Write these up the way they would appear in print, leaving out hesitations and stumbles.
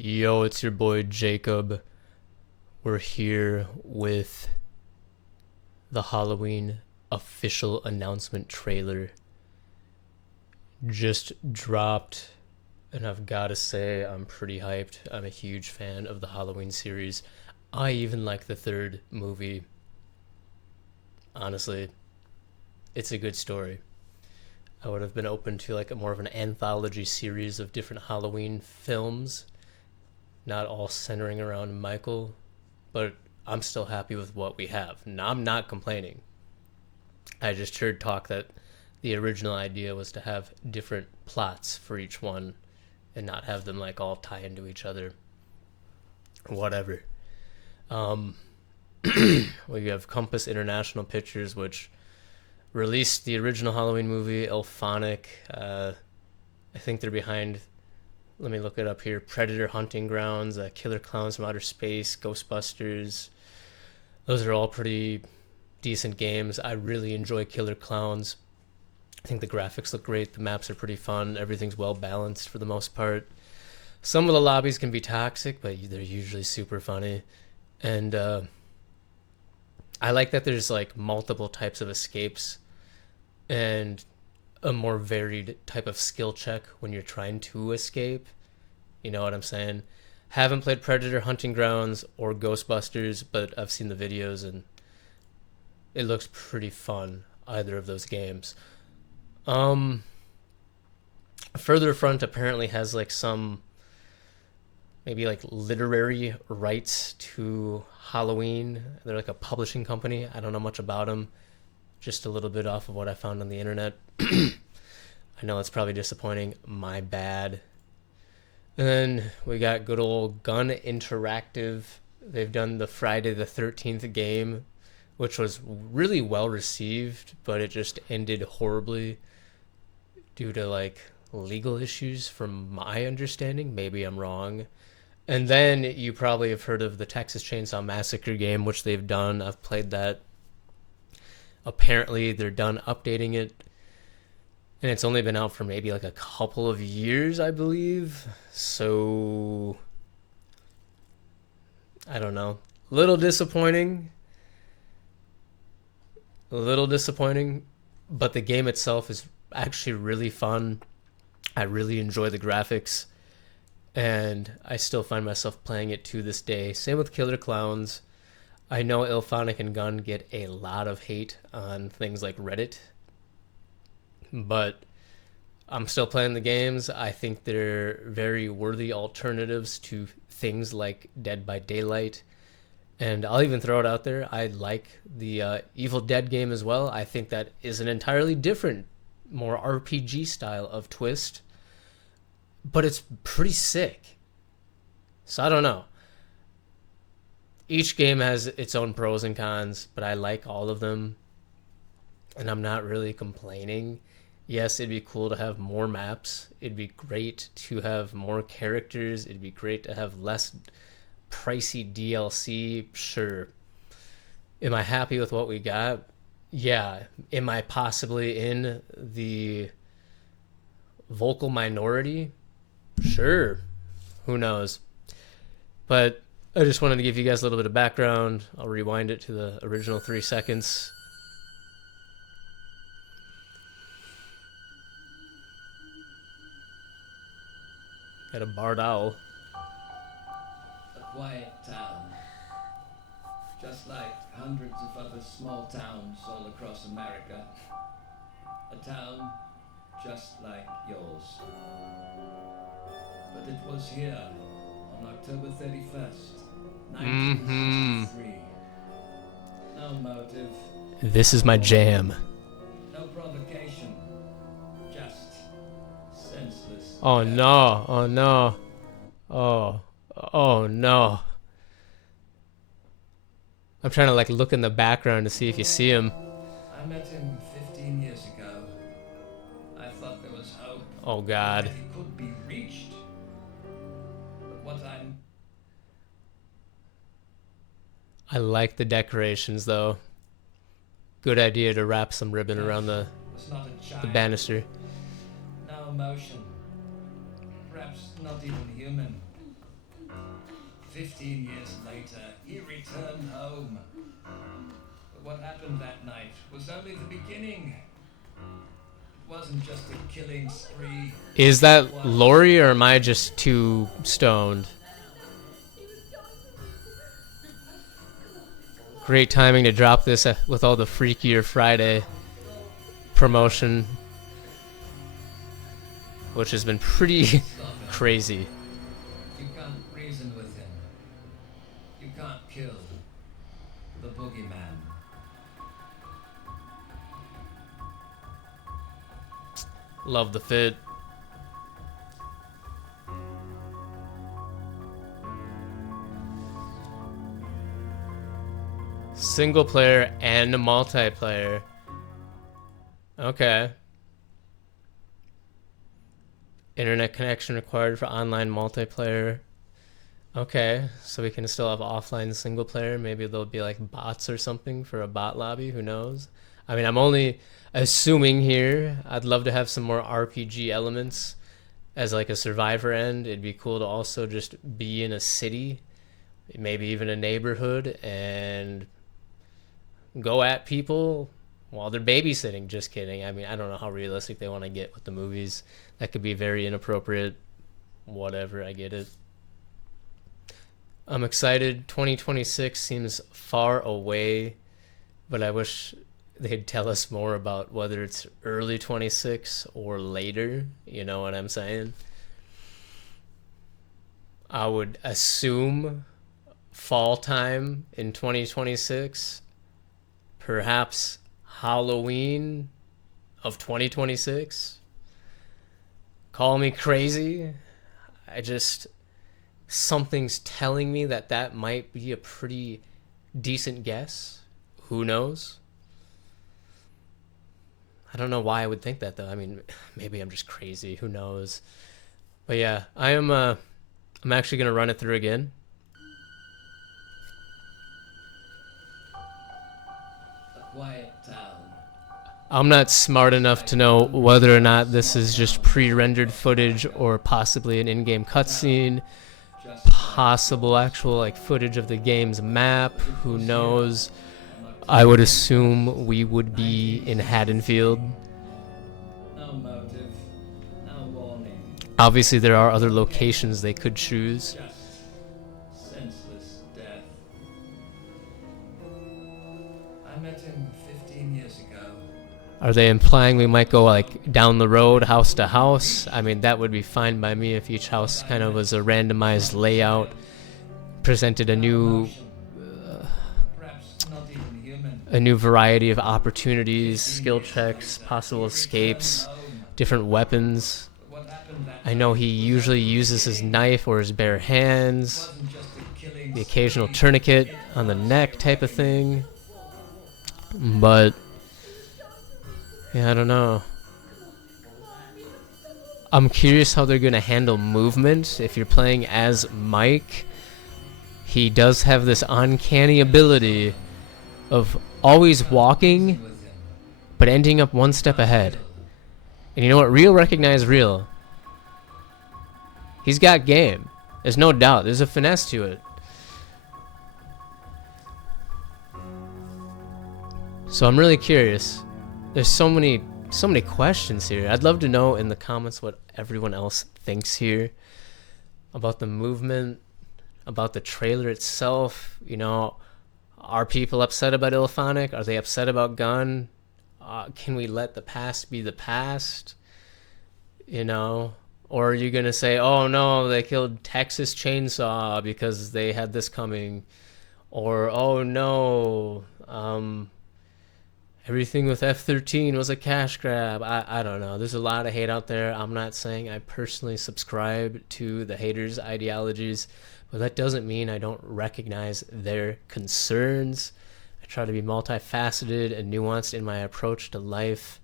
Yo, it's your boy Jacob. We're here with the Halloween official announcement trailer. Just dropped, and I've got to say, I'm pretty hyped. I'm a huge fan of the Halloween series. I even like the third movie. Honestly, it's a good story. I would have been open to like a more of an anthology series of different Halloween films, not all centering around Michael, but I'm still happy with what we have. Now, I'm not complaining. I just heard talk that the original idea was to have different plots for each one and not have them like all tie into each other. Whatever. We have Compass International Pictures, which released the original Halloween movie, Illfonic. I think they're behind, let me look it up here, Predator Hunting Grounds, Killer Clowns from Outer Space, Ghostbusters. Those are all pretty decent games. I really enjoy Killer Clowns. I think the graphics look great. The maps are pretty fun. Everything's well balanced for the most part. Some of the lobbies can be toxic, but they're usually super funny. And I like that there's like multiple types of escapes and a more varied type of skill check when you're trying to escape. You know what I'm saying? Haven't played Predator Hunting Grounds or Ghostbusters, but I've seen the videos and it looks pretty fun, either of those games. Further Front apparently has like some maybe like literary rights to Halloween. They're like a publishing company. I don't know much about them, just a little bit off of what I found on the internet. I know it's probably disappointing. My bad. And then we got good old Gun Interactive. They've done the Friday the 13th game, which was really well received, but it just ended horribly due to like legal issues from my understanding. Maybe I'm wrong. And then you probably have heard of the Texas Chainsaw Massacre game, which they've done. I've played that. Apparently, they're done updating it. And it's only been out for maybe like a couple of years, I believe. So, I don't know. A little disappointing. But the game itself is actually really fun. I really enjoy the graphics. And I still find myself playing it to this day. Same with Killer Clowns. I know Illfonic and Gun get a lot of hate on things like Reddit, but I'm still playing the games. I think they're very worthy alternatives to things like Dead by Daylight. And I'll even throw it out there. I like the Evil Dead game as well. I think that is an entirely different, more RPG style of twist, but it's pretty sick. So I don't know. Each game has its own pros and cons, but I like all of them, and I'm not really complaining. Yes, it'd be cool to have more maps. It'd be great to have more characters. It'd be great to have less pricey DLC. Sure. Am I happy with what we got? Yeah. Am I possibly in the vocal minority? Sure. Who knows? But I just wanted to give you guys a little bit of background. I'll rewind it to the original 3 seconds. Got a barred owl. A quiet town. Just like hundreds of other small towns all across America. A town just like yours. But it was here on October 31st, 1963. No motive. This is my jam. No provocation. Just senseless. Oh no. Oh no. Oh no. I'm trying to like look in the background to see if you see him. I met him 15 years ago. I thought there was hope. Oh God. That he could be reached. But what I like the decorations though. Good idea to wrap some ribbon around the banister. No emotion. Perhaps not even human. 15 years later, he returned home. But what happened that night was only the beginning. It wasn't just a killing spree. Is that Lori, or am I just too stoned? Great timing to drop this with all the Freakier Friday promotion, which has been pretty crazy. You can't reason with him. You can't kill the boogeyman. Love the fit. Single player and multiplayer. Okay. Internet connection required for online multiplayer. Okay, so we can still have offline single player. Maybe there'll be like bots or something for a bot lobby. Who knows? I mean, I'm only assuming here. I'd love to have some more RPG elements as like a survivor end. It'd be cool to also just be in a city, maybe even a neighborhood, and go at people while they're babysitting. Just kidding. I mean, I don't know how realistic they want to get with the movies. That could be very inappropriate. Whatever, I get it. I'm excited. 2026 seems far away, but I wish they'd tell us more about whether it's early 26 or later. You know what I'm saying? I would assume fall time in 2026. Perhaps Halloween of 2026. Call me crazy. Something's telling me that that might be a pretty decent guess. Who knows? I don't know why I would think that, though. I mean, maybe I'm just crazy. Who knows? But yeah, I'm actually going to run it through again. A quiet town. I'm not smart enough to know whether or not this is just pre-rendered footage or possibly an in-game cutscene. Possible actual like footage of the game's map. Who knows? I would assume we would be in Haddonfield. No motive, no warning. Obviously, there are other locations they could choose. Just senseless death. I met him 15 years ago. Are they implying we might go like down the road, house to house? I mean, that would be fine by me if each house kind of was a randomized layout, presented a new variety of opportunities, skill checks, possible escapes, different weapons. I know he usually uses his knife or his bare hands, the occasional tourniquet on the neck type of thing, but yeah, I don't know. I'm curious how they're going to handle movement. If you're playing as Mike, he does have this uncanny ability of always walking, but ending up one step ahead. And you know what? Real recognize real. He's got game. There's no doubt. There's a finesse to it. So I'm really curious. There's so many questions here. I'd love to know in the comments what everyone else thinks here about the movement, about the trailer itself. You know, are people upset about Illfonic? Are they upset about Gun? Can we let the past be the past? You know, or are you gonna say, "Oh no, they killed Texas Chainsaw because they had this coming," or "Oh no, everything with F-13 was a cash grab"? I don't know. There's a lot of hate out there. I'm not saying I personally subscribe to the haters' ideologies, but that doesn't mean I don't recognize their concerns. I try to be multifaceted and nuanced in my approach to life,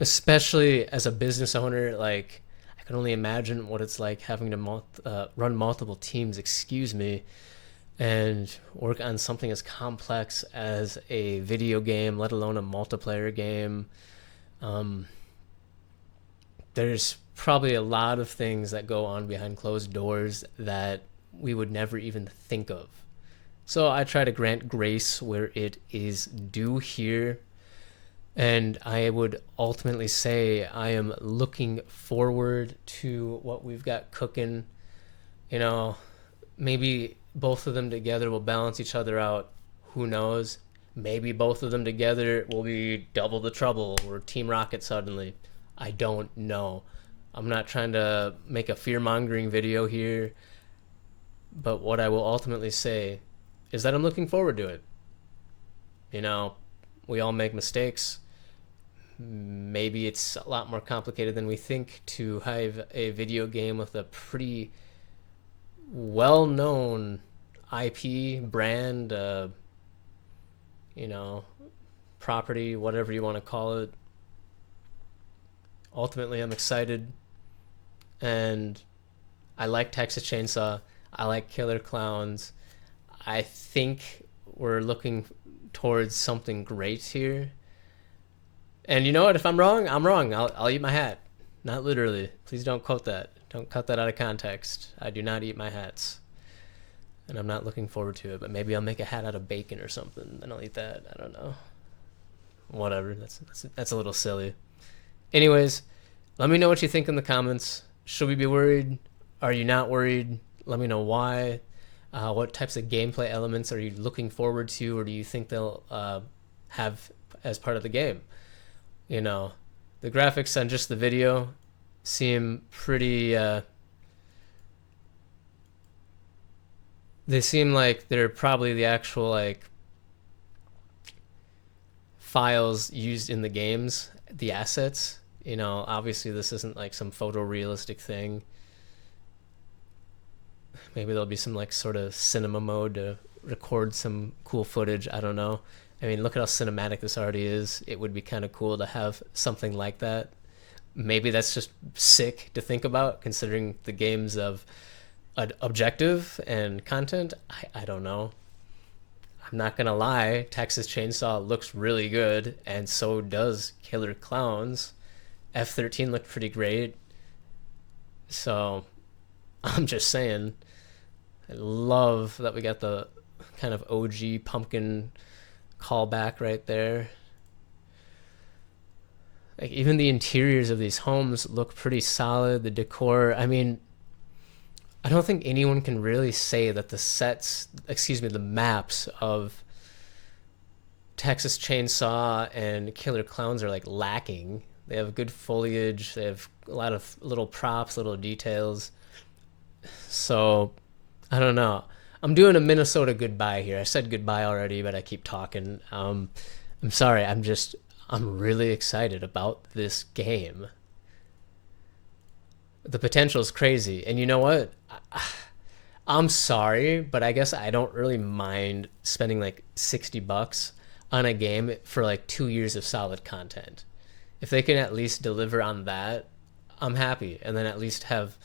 especially as a business owner. Like, I can only imagine what it's like having to run multiple teams, and work on something as complex as a video game, let alone a multiplayer game. There's probably a lot of things that go on behind closed doors that we would never even think of. So I try to grant grace where it is due here. And I would ultimately say I am looking forward to what we've got cooking. You know, maybe both of them together will balance each other out. Who knows? Maybe both of them together will be double the trouble or Team Rocket suddenly. I don't know. I'm not trying to make a fear-mongering video here. But what I will ultimately say is that I'm looking forward to it. You know, we all make mistakes. Maybe it's a lot more complicated than we think to have a video game with a pretty well-known IP, brand, you know, property, whatever you want to call it. Ultimately, I'm excited. And I like Texas Chainsaw. I like Killer Clowns. I think we're looking towards something great here. And you know what? If I'm wrong, I'm wrong. I'll eat my hat. Not literally. Please don't quote that. Don't cut that out of context. I do not eat my hats. And I'm not looking forward to it. But maybe I'll make a hat out of bacon or something. Then I'll eat that. I don't know. Whatever. That's a little silly. Anyways, let me know what you think in the comments. Should we be worried? Are you not worried? Let me know why. What types of gameplay elements are you looking forward to, or do you think they'll have as part of the game? You know, the graphics on just the video seem pretty, they seem like they're probably the actual, like, files used in the games, the assets. You know, obviously this isn't like some photorealistic thing. Maybe there'll be some, like, sort of cinema mode to record some cool footage. I don't know. I mean, look at how cinematic this already is. It would be kind of cool to have something like that. Maybe that's just sick to think about, considering the games of objective and content. I don't know. I'm not going to lie. Texas Chainsaw looks really good, and so does Killer Clowns. F-13 looked pretty great. So, I'm just saying. I love that we got the kind of OG pumpkin callback right there. Like, even the interiors of these homes look pretty solid. The decor, I mean, I don't think anyone can really say that the maps of Texas Chainsaw and Killer Clowns are, like, lacking. They have good foliage. They have a lot of little props, little details. So, I don't know. I'm doing a Minnesota goodbye here. I said goodbye already, but I keep talking. I'm sorry. I'm really excited about this game. The potential is crazy. And you know what? I'm sorry, but I guess I don't really mind spending like $60 on a game for like 2 years of solid content. If they can at least deliver on that, I'm happy. And then at least have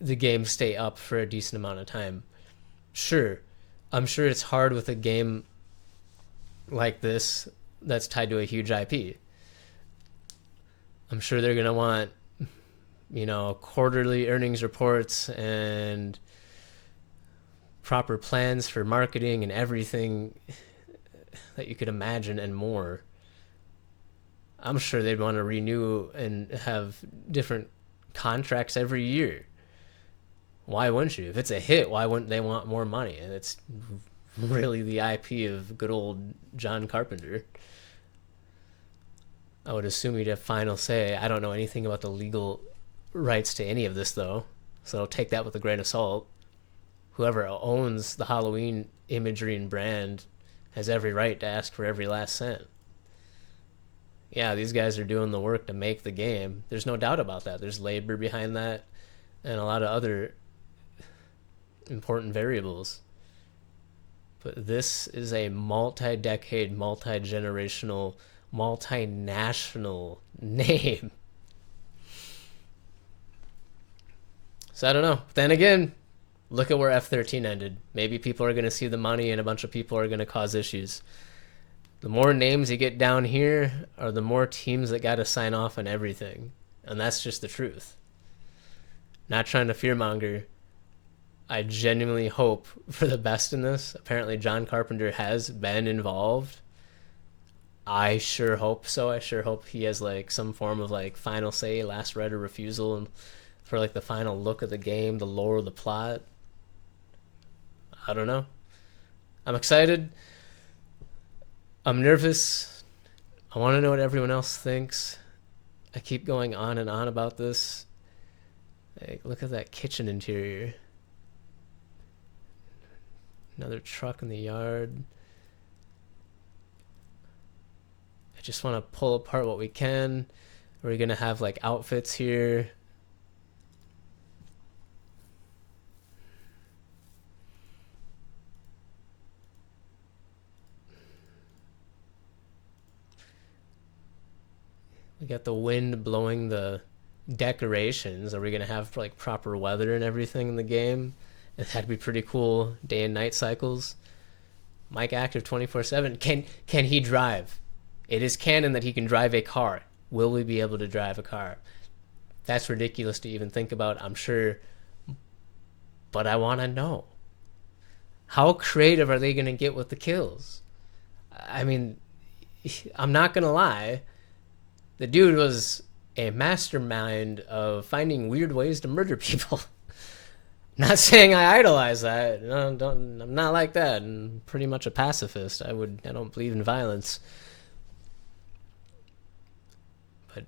the game stay up for a decent amount of time. Sure, I'm sure it's hard with a game like this that's tied to a huge IP. I'm sure they're going to want, you know, quarterly earnings reports and proper plans for marketing and everything that you could imagine and more. I'm sure they'd want to renew and have different contracts every year. Why wouldn't you? If it's a hit, why wouldn't they want more money? And it's really the IP of good old John Carpenter. I would assume he'd have final say. I don't know anything about the legal rights to any of this, though, so take that with a grain of salt. Whoever owns the Halloween imagery and brand has every right to ask for every last cent. Yeah, these guys are doing the work to make the game. There's no doubt about that. There's labor behind that and a lot of other important variables. But this is a multi-decade, multi-generational, multinational name. So I don't know. Then again, look at where F-13 ended. Maybe people are going to see the money and a bunch of people are going to cause issues. The more names you get down here are the more teams that got to sign off on everything. And that's just the truth. Not trying to fearmonger. I genuinely hope for the best in this. Apparently, John Carpenter has been involved. I sure hope so. I sure hope he has like some form of like final say, last right or refusal, and for like the final look of the game, the lore, the plot. I don't know. I'm excited. I'm nervous. I want to know what everyone else thinks. I keep going on and on about this. Like, look at that kitchen interior. Another truck in the yard. I just want to pull apart what we can. Are we going to have like outfits here? We got the wind blowing the decorations. Are we going to have like proper weather and everything in the game? That'd be pretty cool. Day and night cycles. Mike active 24/7. Can he drive? It is canon that he can drive a car. Will we be able to drive a car? That's ridiculous to even think about, I'm sure. But I want to know. How creative are they going to get with the kills? I mean, I'm not going to lie. The dude was a mastermind of finding weird ways to murder people. Not saying I idolize that. No, I'm not like that. I'm pretty much a pacifist. I don't believe in violence. But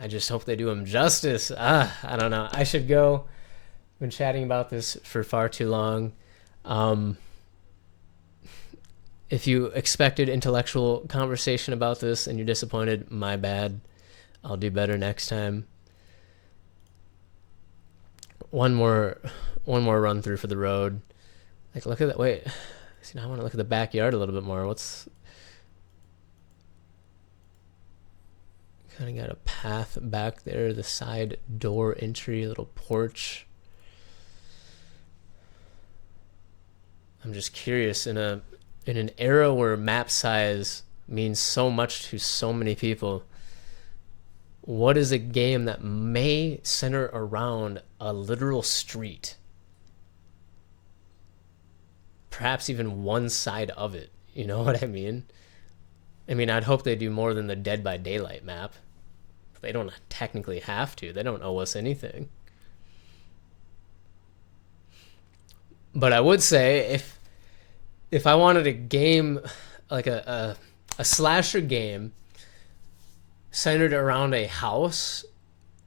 I just hope they do him justice. I don't know. I should go. I've been chatting about this for far too long. If you expected intellectual conversation about this and you're disappointed, my bad. I'll do better next time. One more run through for the road. Like, look at that. Wait. See, now I want to look at the backyard a little bit more. Kind of got a path back there, the side door entry, little porch. I'm just curious, in an era where map size means so much to so many people, what is a game that may center around a literal street? Perhaps even one side of it. You know what I mean? I mean, I'd hope they do more than the Dead by Daylight map. They don't technically have to. They don't owe us anything. But I would say if I wanted a game, like a slasher game centered around a house,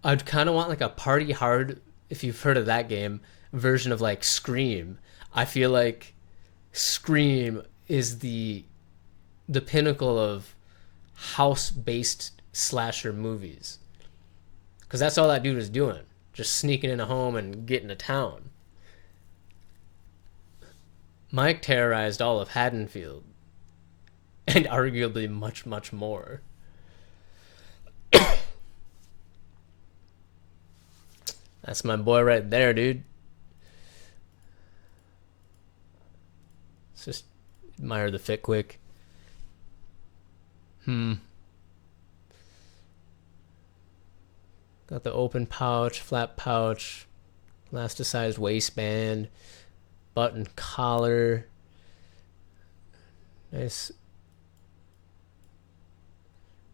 I'd kind of want like a Party Hard, if you've heard of that game, version of like Scream. I feel like Scream is the pinnacle of house-based slasher movies, because that's all that dude was doing, just sneaking in a home and getting to town. Mike terrorized all of Haddonfield, and arguably much, much more. That's my boy right there, dude. Let's just admire the fit quick. Got the open pouch, flap pouch, elasticized waistband, button collar. Nice.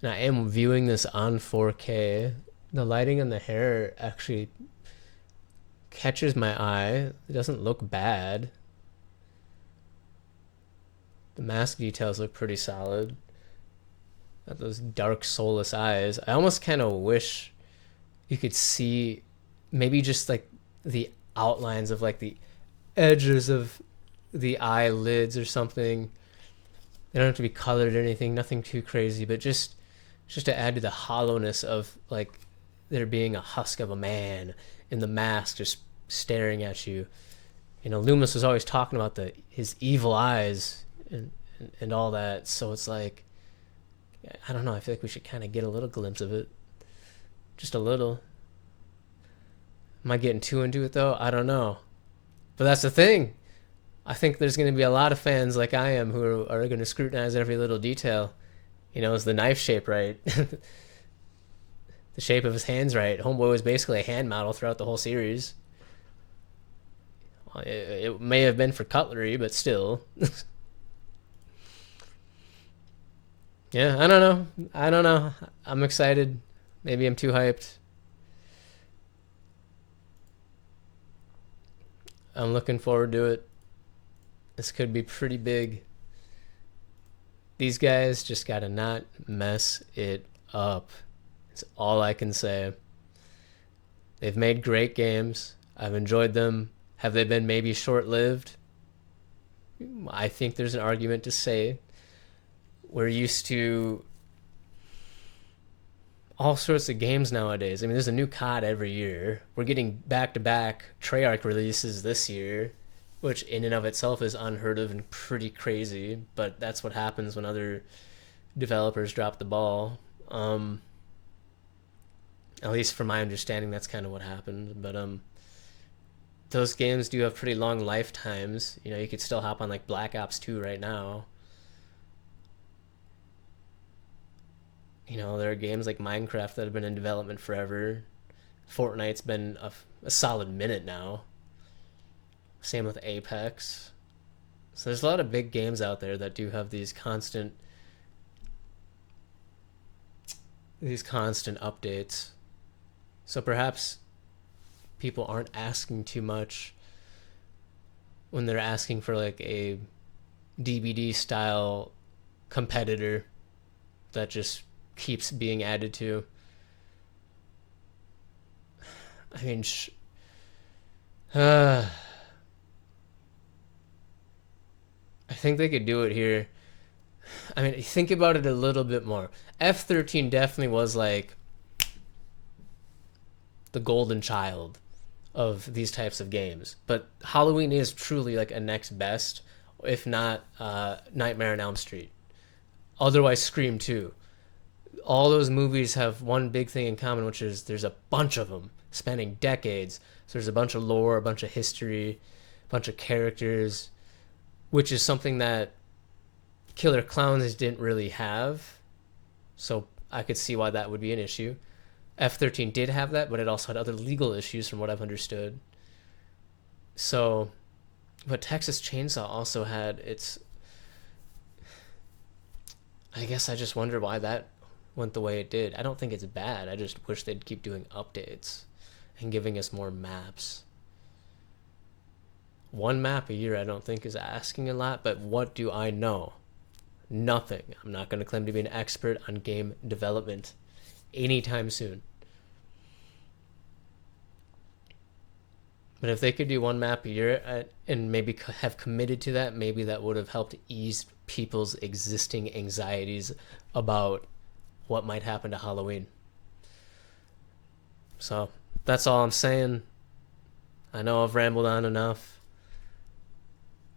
And I am viewing this on 4K. The lighting on the hair actually catches my eye. It doesn't look bad. The mask details look pretty solid. Got those dark, soulless eyes. I almost kind of wish you could see maybe just like the outlines of like the edges of the eyelids or something. They don't have to be colored or anything, nothing too crazy, but just to add to the hollowness of like there being a husk of a man in the mask just staring at you. You know, Loomis was always talking about his evil eyes and all that, so it's like, I don't know, I feel like we should kind of get a little glimpse of it. Just a little. Am I getting too into it though? I don't know. But that's the thing. I think there's going to be a lot of fans like I am who are going to scrutinize every little detail. You know, is the knife shape right? The shape of his hands right? Homeboy was basically a hand model throughout the whole series. It may have been for cutlery, but still. Yeah, I don't know. I don't know. I'm excited. Maybe I'm too hyped. I'm looking forward to it. This could be pretty big. These guys just gotta not mess it up. It's all I can say. They've made great games. I've enjoyed them. Have they been maybe short-lived? I think there's an argument to say. We're used to all sorts of games nowadays. I mean, there's a new COD every year. We're getting back-to-back Treyarch releases this year, which in and of itself is unheard of and pretty crazy, but that's what happens when other developers drop the ball. At least from my understanding, that's kind of what happened. But those games do have pretty long lifetimes. You know, you could still hop on like Black Ops 2 right now. You know, there are games like Minecraft that have been in development forever. Fortnite's been a solid minute now. Same with Apex. So there's a lot of big games out there that do have these constant updates. So perhaps people aren't asking too much when they're asking for like a DVD style competitor that just keeps being added to. I mean, I think they could do it here. I mean, think about it a little bit more. F-13 definitely was like the golden child of these types of games, but Halloween is truly like a next best, if not Nightmare on Elm Street. Otherwise, Scream 2. All those movies have one big thing in common, which is there's a bunch of them spanning decades. So there's a bunch of lore, a bunch of history, a bunch of characters, which is something that Killer Clowns didn't really have. So I could see why that would be an issue. F-13 did have that, but it also had other legal issues from what I've understood. So, but Texas Chainsaw also had its... I guess I just wonder why that went the way it did. I don't think it's bad. I just wish they'd keep doing updates and giving us more maps. One map a year I don't think is asking a lot, but what do I know? Nothing. I'm not going to claim to be an expert on game development anytime soon. But if they could do one map a year and maybe have committed to that, maybe that would have helped ease people's existing anxieties about what might happen to Halloween. So that's all I'm saying. I know I've rambled on enough.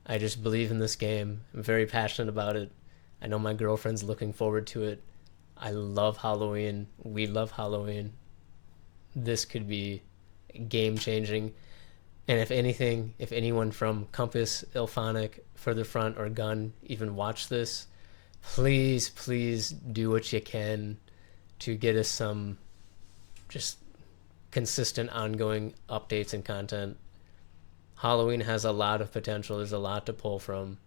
I just believe in this game. I'm very passionate about it. I know my girlfriend's looking forward to it. I love Halloween. We love Halloween. This could be game changing. And if anything, if anyone from Compass, Illfonic, Further Front, or Gun even watch this, please do what you can to get us some just consistent ongoing updates and content. Halloween has a lot of potential. There's a lot to pull from.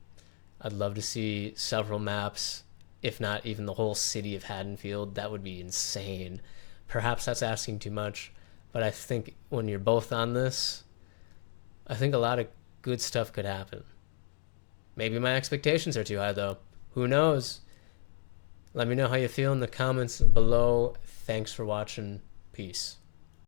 I'd love to see several maps, if not even the whole city of Haddonfield. That would be insane. Perhaps that's asking too much, but I think when you're both on this, I think a lot of good stuff could happen. Maybe my expectations are too high, though. Who knows? Let me know how you feel in the comments below. Thanks for watching. Peace.